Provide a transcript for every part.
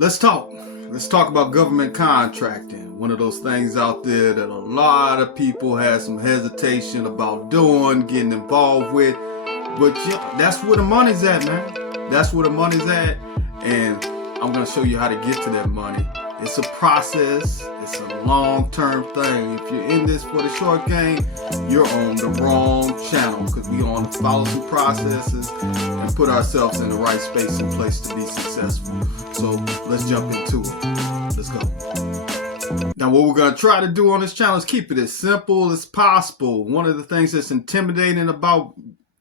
Let's talk. Let's talk about government contracting. One of those things out there that a lot of people have some hesitation about doing, getting involved with. But that's where the money's at, man. That's where the money's at. And I'm going to show you how to get to that money. It's a process. It's a long-term thing. If you're in this for the short game, you're on the wrong channel, because we want to follow through processes and put ourselves in the right space and place to be successful. So let's jump into it. Let's go. Now, what we're going to try to do on this channel is keep it as simple as possible. One of the things that's intimidating about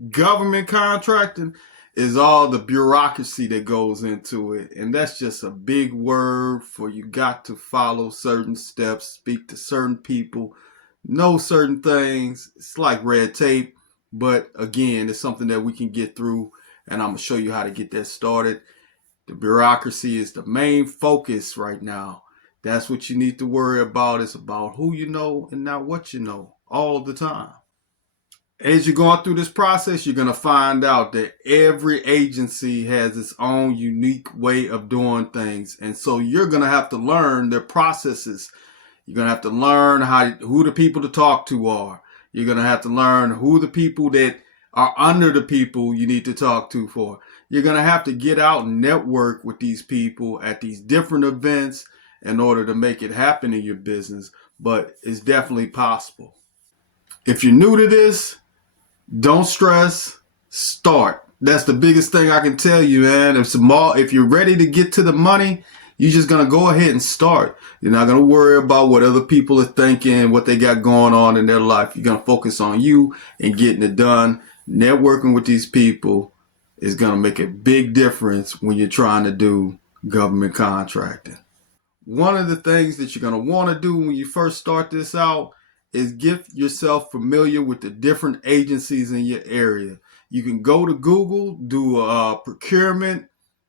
government contracting is all the bureaucracy that goes into it. And that's just a big word for you got to follow certain steps, speak to certain people, know certain things. It's like red tape, but again, it's something that we can get through, and I'm going to show you how to get that started. The bureaucracy is the main focus right now. That's what you need to worry about. It's about who you know and not what you know all the time. As you're going through this process, you're going to find out that every agency has its own unique way of doing things. And so you're going to have to learn their processes. You're going to have to learn who the people to talk to are. You're going to have to learn who the people that are under the people you need to talk to for. You're going to have to get out and network with these people at these different events in order to make it happen in your business. But it's definitely possible. If you're new to this, don't stress, start. That's the biggest thing I can tell you, man. If you're ready to get to the money, you're just going to go ahead and start. You're not going to worry about what other people are thinking, what they got going on in their life. You're going to focus on you and getting it done. Networking with these people is going to make a big difference when you're trying to do government contracting. One of the things that you're going to want to do when you first start this out is get yourself familiar with the different agencies in your area. You can go to Google, do a procurement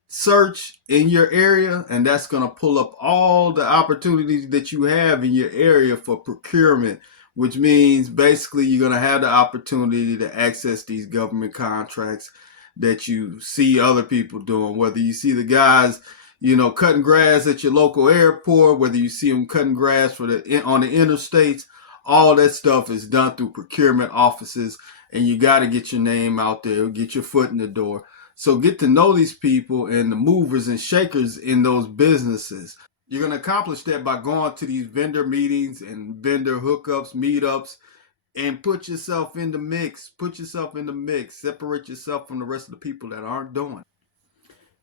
search in your area, and that's going to pull up all the opportunities that you have in your area for procurement, which means basically you're going to have the opportunity to access these government contracts that you see other people doing, whether you see the guys cutting grass at your local airport, whether you see them cutting grass on the interstates. All that stuff is done through procurement offices, and you got to get your name out there, get your foot in the door. So get to know these people and the movers and shakers in those businesses. You're going to accomplish that by going to these vendor meetings and vendor hookups, meetups, and put yourself in the mix. Put yourself in the mix. Separate yourself from the rest of the people that aren't doing.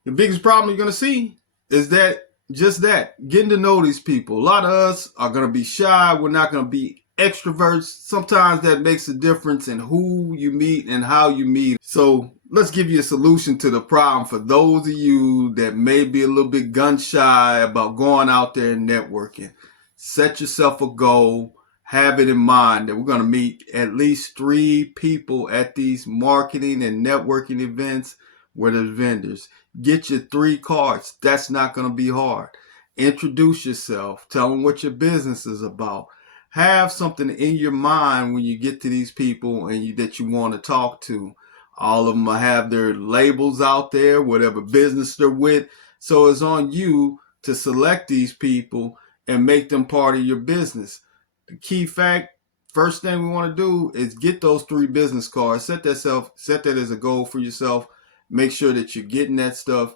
The biggest problem you're going to see is getting to know these people. A lot of us are going to be shy. We're not going to be extroverts. Sometimes that makes a difference in who you meet and how you meet. So let's give you a solution to the problem for those of you that may be a little bit gun shy about going out there and networking. Set yourself a goal. Have it in mind that we're going to meet at least 3 people at these marketing and networking events where there's vendors. Get your 3 cards. That's not going to be hard. Introduce yourself. Tell them what your business is about. Have something in your mind when you get to these people and that you want to talk to. All of them will have their labels out there, whatever business they're with. So it's on you to select these people and make them part of your business. The key fact, first thing we want to do is get those 3 business cards. Set that as a goal for yourself. Make sure that you're getting that stuff.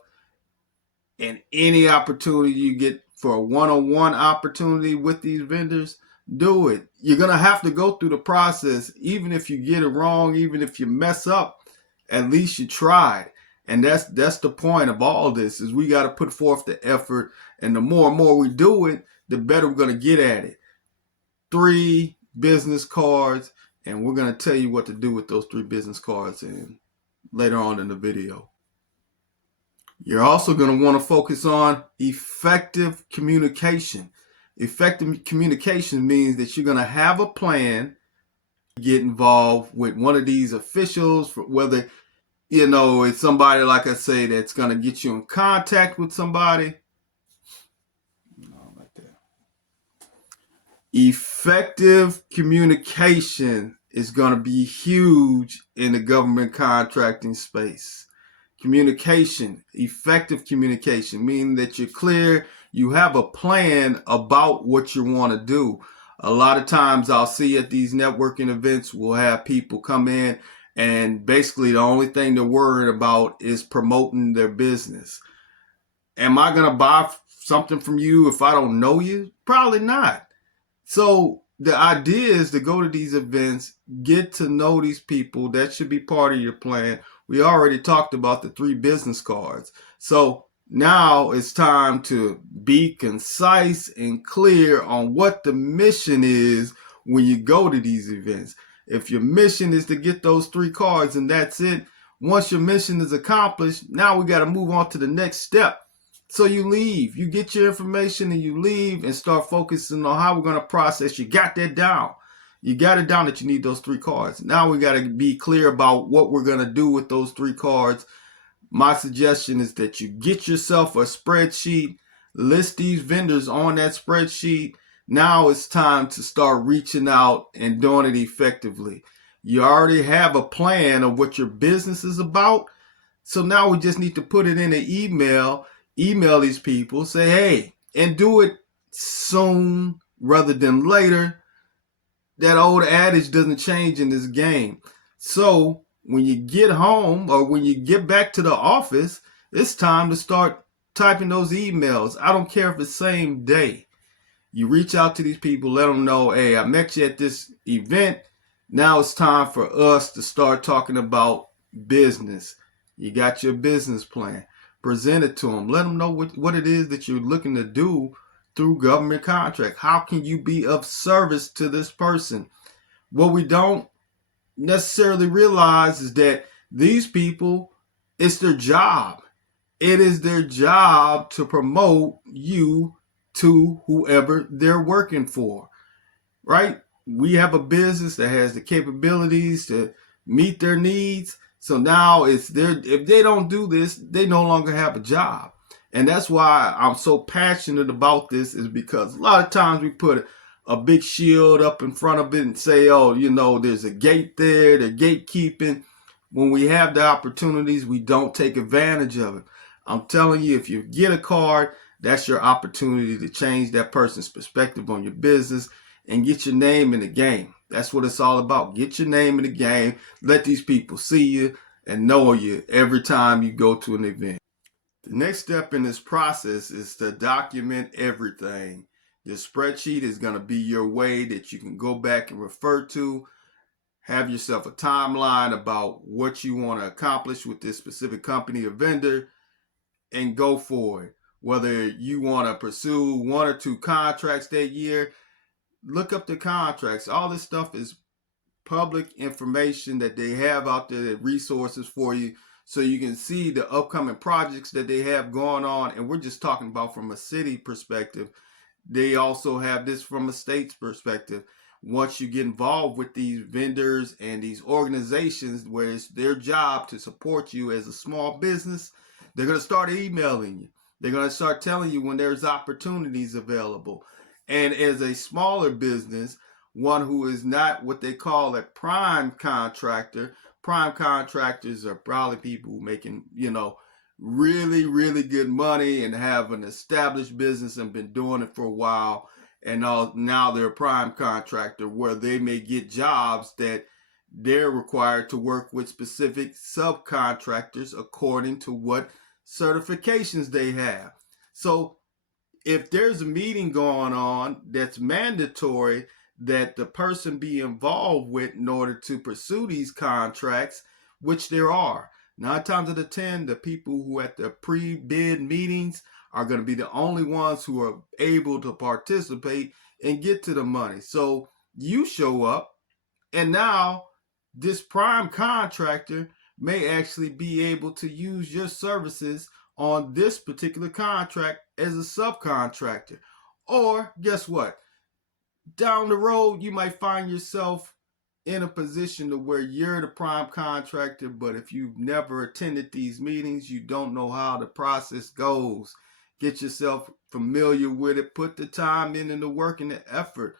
And any opportunity you get for a one-on-one opportunity with these vendors, do it. You're going to have to go through the process. Even if you get it wrong, even if you mess up, at least you tried. And that's the point of all this, is we got to put forth the effort. And the more and more we do it, the better we're going to get at it. 3 business cards, and we're going to tell you what to do with those 3 business cards later on in the video. You're also going to want to focus on effective communication. Effective communication means that you're going to have a plan, get involved with one of these officials, whether it's somebody, like I say, that's going to get you in contact with somebody. Effective communication is going to be huge in the government contracting space. Communication, effective communication, meaning that you're clear, you have a plan about what you want to do. A lot of times I'll see at these networking events, we'll have people come in and basically the only thing they're worried about is promoting their business. Am I going to buy something from you if I don't know you? Probably not. So the idea is to go to these events, get to know these people. That should be part of your plan. We already talked about the 3 business cards. So now it's time to be concise and clear on what the mission is when you go to these events. If your mission is to get those 3 cards and that's it, once your mission is accomplished, now we got to move on to the next step. So you leave, you get your information and you leave and start focusing on how we're going to process. You got that down. You got it down that you need those 3 cards. Now we got to be clear about what we're going to do with those 3 cards. My suggestion is that you get yourself a spreadsheet, list these vendors on that spreadsheet. Now it's time to start reaching out and doing it effectively. You already have a plan of what your business is about. So now we just need to put it in an email these people, say, hey, and do it soon rather than later. That old adage doesn't change in this game. So when you get home or when you get back to the office, it's time to start typing those emails. I don't care if it's same day. You reach out to these people, let them know, hey, I met you at this event. Now it's time for us to start talking about business. You got your business plan. Present it to them. Let them know what it is that you're looking to do through government contract. How can you be of service to this person? What we don't necessarily realize is that these people, it's their job. It is their job to promote you to whoever they're working for, right? We have a business that has the capabilities to meet their needs. So now it's if they don't do this, they no longer have a job. And that's why I'm so passionate about this, is because a lot of times we put a big shield up in front of it and say, oh, there's a gate there, the gatekeeping. When we have the opportunities, we don't take advantage of it. I'm telling you, if you get a card, that's your opportunity to change that person's perspective on your business and get your name in the game. That's what it's all about. Get your name in the game. Let these people see you and know you every time you go to an event. The next step in this process is to document everything. Your spreadsheet is going to be your way that you can go back and refer to. Have yourself a timeline about what you want to accomplish with this specific company or vendor and go for it. Whether you want to pursue 1 or 2 contracts that year, look up the contracts. All this stuff is public information that they have out there, resources for you, so you can see the upcoming projects that they have going on. And we're just talking about from a city perspective. They also have this from a state's perspective. Once you get involved with these vendors and these organizations where it's their job to support you as a small business, they're going to start emailing you. They're going to start telling you when there's opportunities available. And as a smaller business, one who is not what they call a prime contractors are probably people making, really, really good money and have an established business and been doing it for a while. And now they're a prime contractor where they may get jobs that they're required to work with specific subcontractors according to what certifications they have. So if there's a meeting going on that's mandatory that the person be involved with in order to pursue these contracts, which there are, 9 times out of 10, the people who at the pre-bid meetings are going to be the only ones who are able to participate and get to the money. So you show up, and now this prime contractor may actually be able to use your services on this particular contract as a subcontractor. Or guess what? Down the road, you might find yourself in a position to where you're the prime contractor, but if you've never attended these meetings, you don't know how the process goes. Get yourself familiar with it. Put the time in and the work and the effort.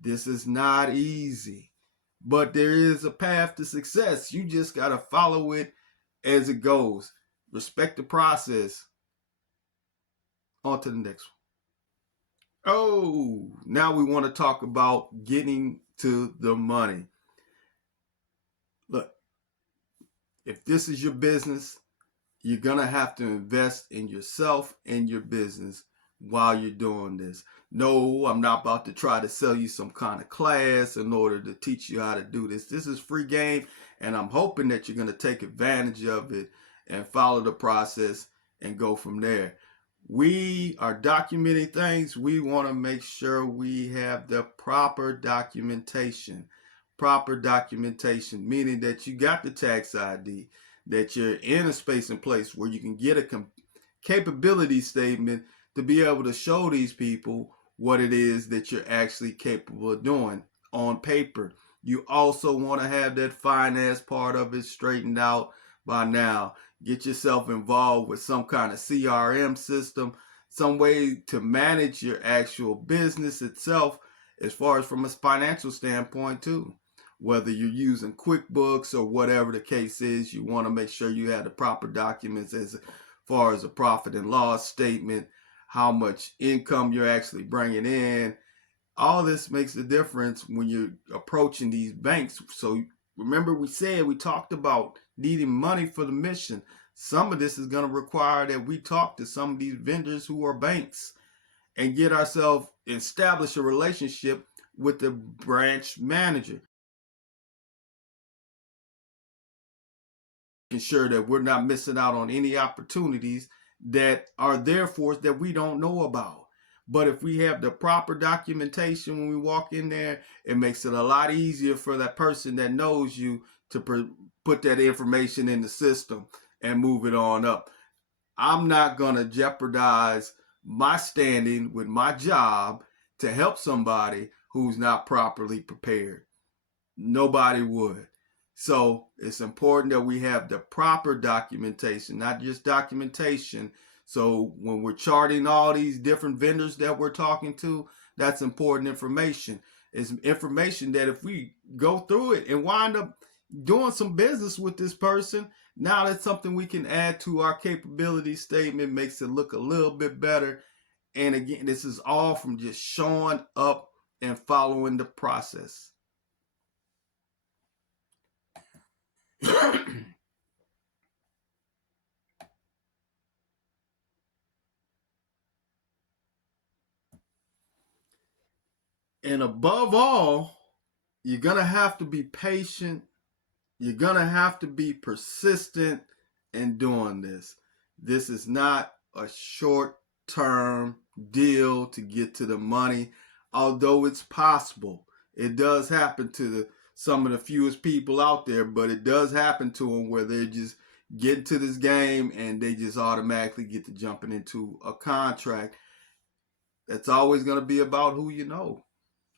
This is not easy, but there is a path to success. You just got to follow it as it goes. Respect the process. On to the next one. Oh, now we want to talk about getting to the money. Look, if this is your business, you're going to have to invest in yourself and your business while you're doing this. No, I'm not about to try to sell you some kind of class in order to teach you how to do this. This is free game, and I'm hoping that you're going to take advantage of it and follow the process and go from there. We are documenting things. We want to make sure we have the proper documentation. Proper documentation, meaning that you got the tax ID, that you're in a space and place where you can get a capability statement to be able to show these people what it is that you're actually capable of doing on paper. You also want to have that finance part of it straightened out by now. Get yourself involved with some kind of CRM system, some way to manage your actual business itself, as far as from a financial standpoint too. Whether you're using QuickBooks or whatever the case is, you want to make sure you have the proper documents as far as a profit and loss statement, how much income you're actually bringing in. All this makes a difference when you're approaching these banks. So remember, we talked about needing money for the mission. Some of this is going to require that we talk to some of these vendors who are banks and get ourselves establish a relationship with the branch manager. Ensure that we're not missing out on any opportunities that are there for us that we don't know about. But if we have the proper documentation when we walk in there, it makes it a lot easier for that person that knows you to put that information in the system and move it on up. I'm not going to jeopardize my standing with my job to help somebody who's not properly prepared. Nobody would. So it's important that we have the proper documentation, not just documentation. So when we're charting all these different vendors that we're talking to, that's important information. It's information that if we go through it and wind up doing some business with this person, now that's something we can add to our capability statement, makes it look a little bit better. And again, this is all from just showing up and following the process. And above all, you're going to have to be patient. You're going to have to be persistent in doing this. This is not a short term deal to get to the money, although it's possible. It does happen to some of the fewest people out there, but it does happen to them where they just get into this game and they just automatically get to jumping into a contract. That's always going to be about who you know.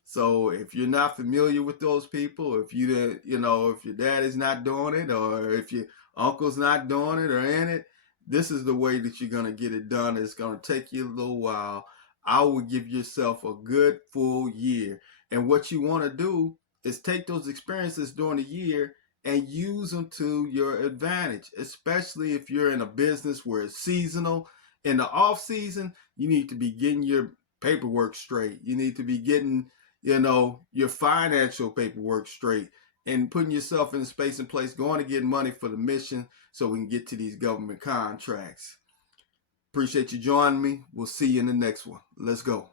So if you're not familiar with those people, if you didn't, if your dad is not doing it, or if your uncle's not doing it or in it, this is the way that you're gonna get it done. It's gonna take you a little while. I would give yourself a good full year. And what you want to do is take those experiences during the year and use them to your advantage, especially if you're in a business where it's seasonal. In the off season, you need to be getting your paperwork straight. You need to be getting your financial paperwork straight and putting yourself in a space and place, going to get money for the mission so we can get to these government contracts. Appreciate you joining me. We'll see you in the next one. Let's go.